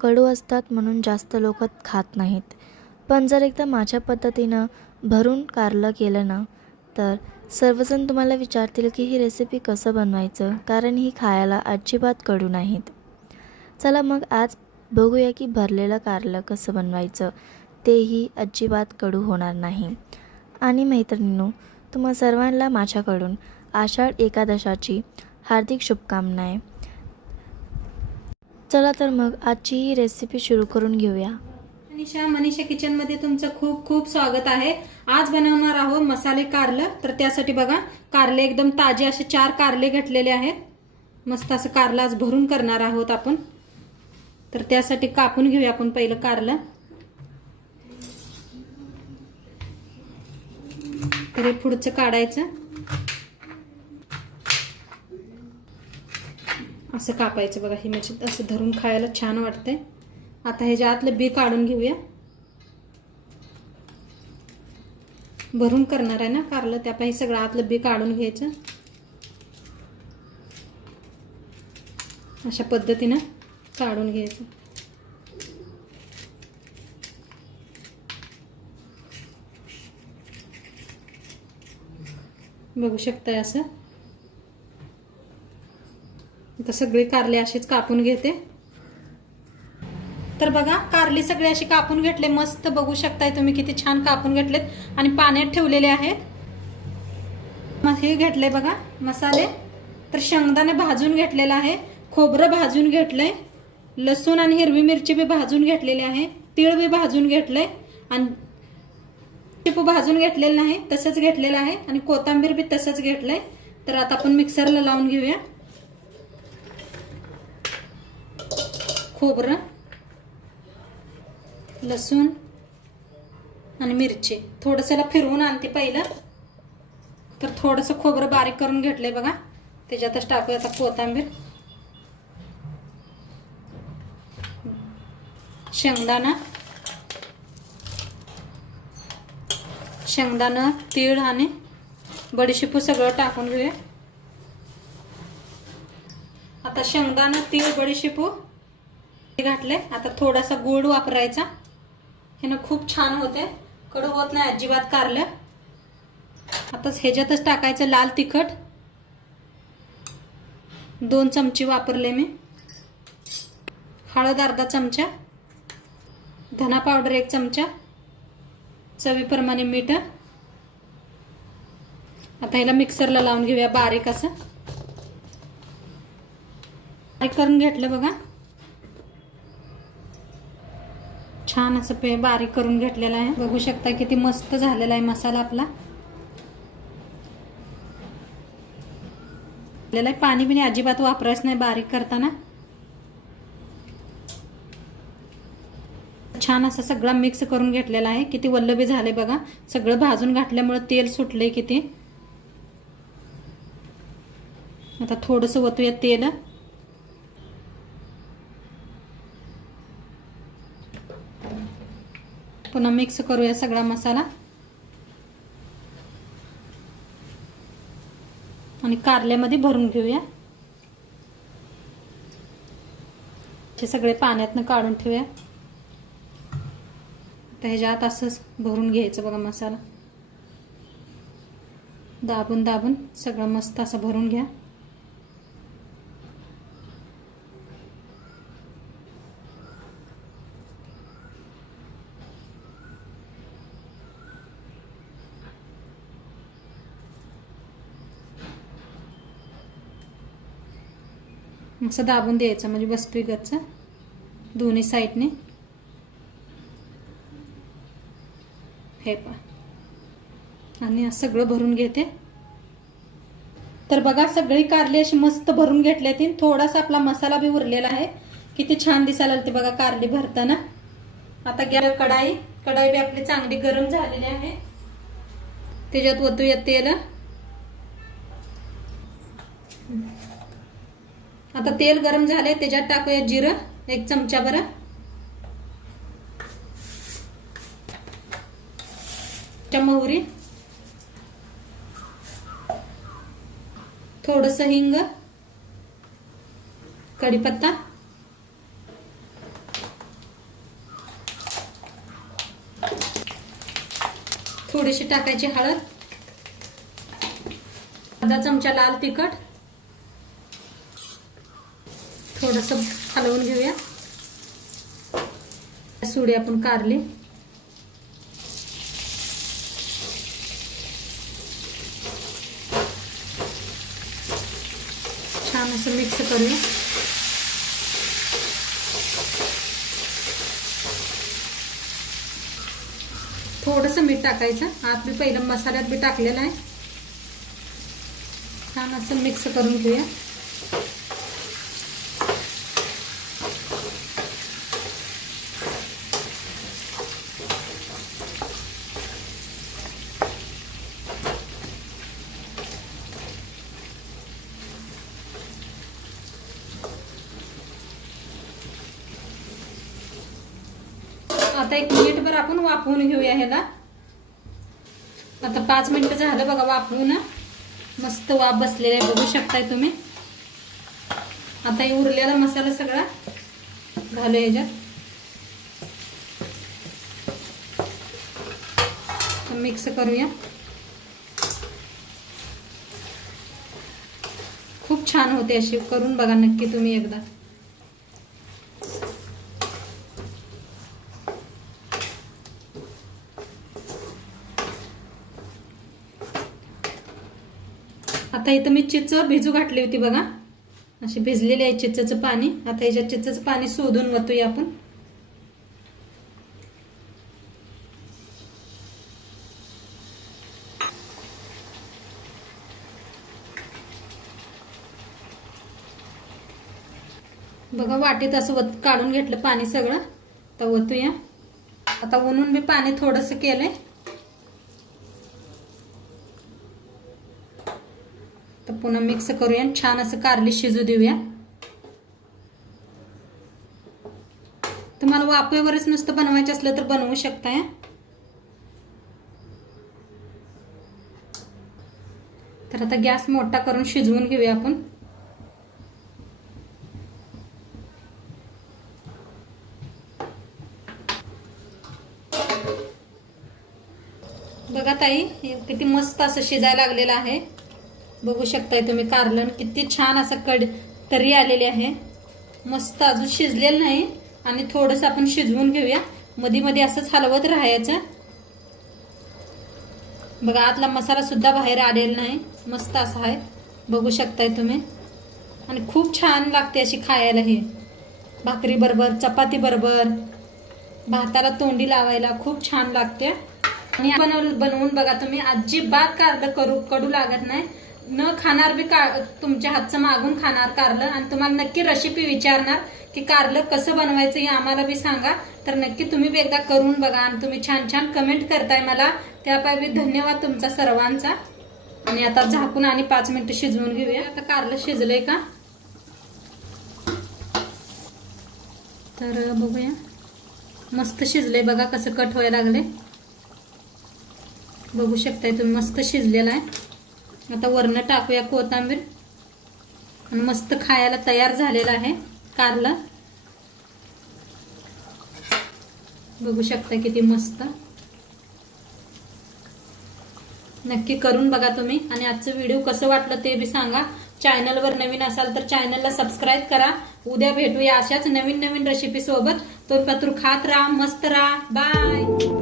कडू असतात म्हणून जास्त लोक खात नाहीत पण जर एकदा माझ्या पद्धतीनं भरून कारलं केलं ना तर सर्वजण तुम्हाला विचारतील की ही रेसिपी कसं बनवायचं कारण ही खायला अजिबात कडू नाहीत चला मग आज बघूया की भरलेलं कारलं कसं बनवायचं तेही अजिबात कडू होणार नाही आणि मैत्रिणींनो तुम्हा सर्वांना माझ्याकडून आषाढ एकादशाची हार्दिक शुभकामना आहे चला तर मग आजची ही रेसिपी सुरू करून घेऊया मनीषा मनीषा किचनमध्ये तुमचं खूप खूप स्वागत आहे आज बनवणार आहोत मसाले कारलं तर त्यासाठी बघा कारले एकदम ताजे असे चार कारले घटलेले आहेत मस्त असं कारलं आज भरून करणार आहोत आपण तर त्यासाठी कापून घेऊया आपण पहिलं कारलं तर हे पुढचं काढायचं असं कापायचं बघा ही म्हणजे असं धरून खायला छान वाटतंय आता ह्याच्या आतलं बी काढून घेऊया भरून करणार आहे ना कारलं त्यापाई सगळं आतलं बी काढून घ्यायचं अशा पद्धतीनं काढून घ्यायचं बघू शकताय असं आता सगळी कारले अशीच कापून घेते तर बघा कारली सगळी अशी कापून घेतले मस्त बघू शकताय तुम्ही किती छान कापून घेतलेत आणि पाण्यात ठेवलेले आहेत मग हे घेतले बघा मसाले तर शेंगदाणे भाजून घेतलेलं आहे खोबरं भाजून घेतलंय लसूण आणि हिरवी मिरची बी भाजून घेतलेली आहे तीळ बी भाजून घेतलंय आणि चिपू भाजून घेतलेलं नाही तसंच घेतलेलं आहे आणि कोथांबीर बी तसंच घेतलंय तर आता आपण मिक्सरला लावून घेऊया खोबरं लसूण आणि मिरची थोडंसं फिरवून आणते पहिलं तर थोडंसं खोबरं बारीक करून घेतलंय बघा त्याच्यातच टाकूया आता कोथांबीर शेंगदाणा शेंगदाणं तीळ आणि बडीशेपू सगळं टाकून घेऊया आता शेंगदाणं तीळ बडीशेपू घातले आता थोडासा गोड वापरायचा ना खूप छान होते कडू होत नाही अजिबात कारलं आता ह्याच्यातच टाकायचं लाल तिखट दोन चमचे वापरले मी हळद अर्धा चमचा धना पावडर एक चमचा चवीप्रमाणे मीठ आता ह्याला मिक्सरला लावून घेऊया बारीक असं करून घेतलं बघा छान असं पे बारीक करून घेतलेलं आहे बघू शकता किती मस्त झालेला आहे मसाला आपला आपल्याला पाणी बिणी अजिबात वापरायच नाही बारीक करताना छान असं सगळं मिक्स करून घेतलेला आहे किती वल्लभी झाले बघा सगळं भाजून घातल्यामुळे तेल सुटले किती आता थोडंसं वतूया तेल पुन्हा मिक्स करूया सगळा मसाला आणि कारल्यामध्ये भरून घेऊया हे सगळे पाण्यातनं काढून ठेवूया आता ह्याच्यात असंच भरून घ्यायचं बघा मसाला दाबून दाबून सगळं मस्त असं भरून घ्या असं दाबून द्यायचं म्हणजे बसतोय गच्च दोन्ही साईडने हे पा आणि सगळं भरून घेते तर बघा सगळी कारली अशी मस्त भरून घेतली ती थोडासा आपला मसाला बी उरलेला आहे किती छान दिसायला लागते बघा कारली भरताना आता घ्या कढाई कढाई बी आपली चांगली गरम झालेली आहे त्याच्यात येते तेल आता तेल गरम झाले त्याच्यात टाकूया जिरं एक चमचा बरं मोहरी थोडस हिंग कढीपत्ता थोडीशी टाकायची हळद अर्धा चमचा लाल तिखट थोडंसं हलवून घेऊया सुडी आपण कारली छान असं मिक्स करूया थोडंसं मीठ टाकायचं आत मी पहिलं मसाल्यात बी टाकलेलं आहे छान असं मिक्स करून घेऊया आता एक मिनिटभर आपण वाफवून घेऊया ह्याला आता पाच मिनटं झालं बघा वाफवून मस्त वाफ बसलेला आहे बघू शकताय तुम्ही आता उरलेला मसाला सगळा घालू ह्याच्यात मिक्स करूया खूप छान होते अशी करून बघा नक्की तुम्ही एकदा आता इथं मी चिच भिजू घातली होती बघा अशी भिजलेली आहे चिचाचं पाणी आता याच्या चिचाचं पाणी शोधून वतूया आपण बघा वाटीत असं वत काढून घेतलं पाणी सगळं तर वतूया आता ओनून मी पाणी थोडंसं केलंय पुन्हा मिक्स करूया छान असं कारली शिजू देऊया तुम्हाला वाफेवरच नुसतं बनवायचं असलं तर बनवू शकता तर आता गॅस मोठा करून शिजवून घेऊया आपण बघा ताई किती मस्त असं शिजायला लागलेलं आहे बघू शकताय तुम्ही कारलन किती छान असं कड तरी आलेली आहे मस्त अजून शिजलेलं नाही आणि थोडंसं आपण शिजवून घेऊया मध्ये मध्ये असंच हलवत राहायचं बघा आतला मसालासुद्धा बाहेर आलेला नाही मस्त असा आहे बघू शकताय तुम्ही आणि खूप छान लागते अशी खायला हे भाकरीबरोबर चपातीबरोबर भाताला तोंडी लावायला खूप छान लागते आणि बनवून बनवून बघा तुम्ही अजिबात कारलं करू कडू लागत नाही न खाणार बी का तुमच्या हातचं मागून खाणार कारलं आणि तुम्हाला नक्की रेसिपी विचारणार की कारलं कसं बनवायचं हे आम्हाला बी सांगा तर नक्की तुम्ही बी एकदा करून बघा आणि तुम्ही छान छान कमेंट करताय मला बी धन्यवाद तुमचा सर्वांचा आणि आता झाकून आणि पाच मिनिटं शिजवून घेऊया आता कारलं शिजलंय का तर बघूया मस्त शिजलंय बघा कसं कट व्हायला लागले बघू शकताय तुम्ही मस्त शिजलेला आहे आता वरनं टाकूया कोथांबीर आणि मस्त खायला तयार झालेला आहे कारला बघू शकता किती मस्त नक्की करून बघा तुम्ही आणि आजचं व्हिडिओ कसं वाटलं ते बी सांगा चॅनलवर नवीन असाल तर चॅनलला सबस्क्राईब करा उद्या भेटूया अशाच नवीन नवीन रेसिपी सोबत तोरपातूर खात राहा मस्त राहा बाय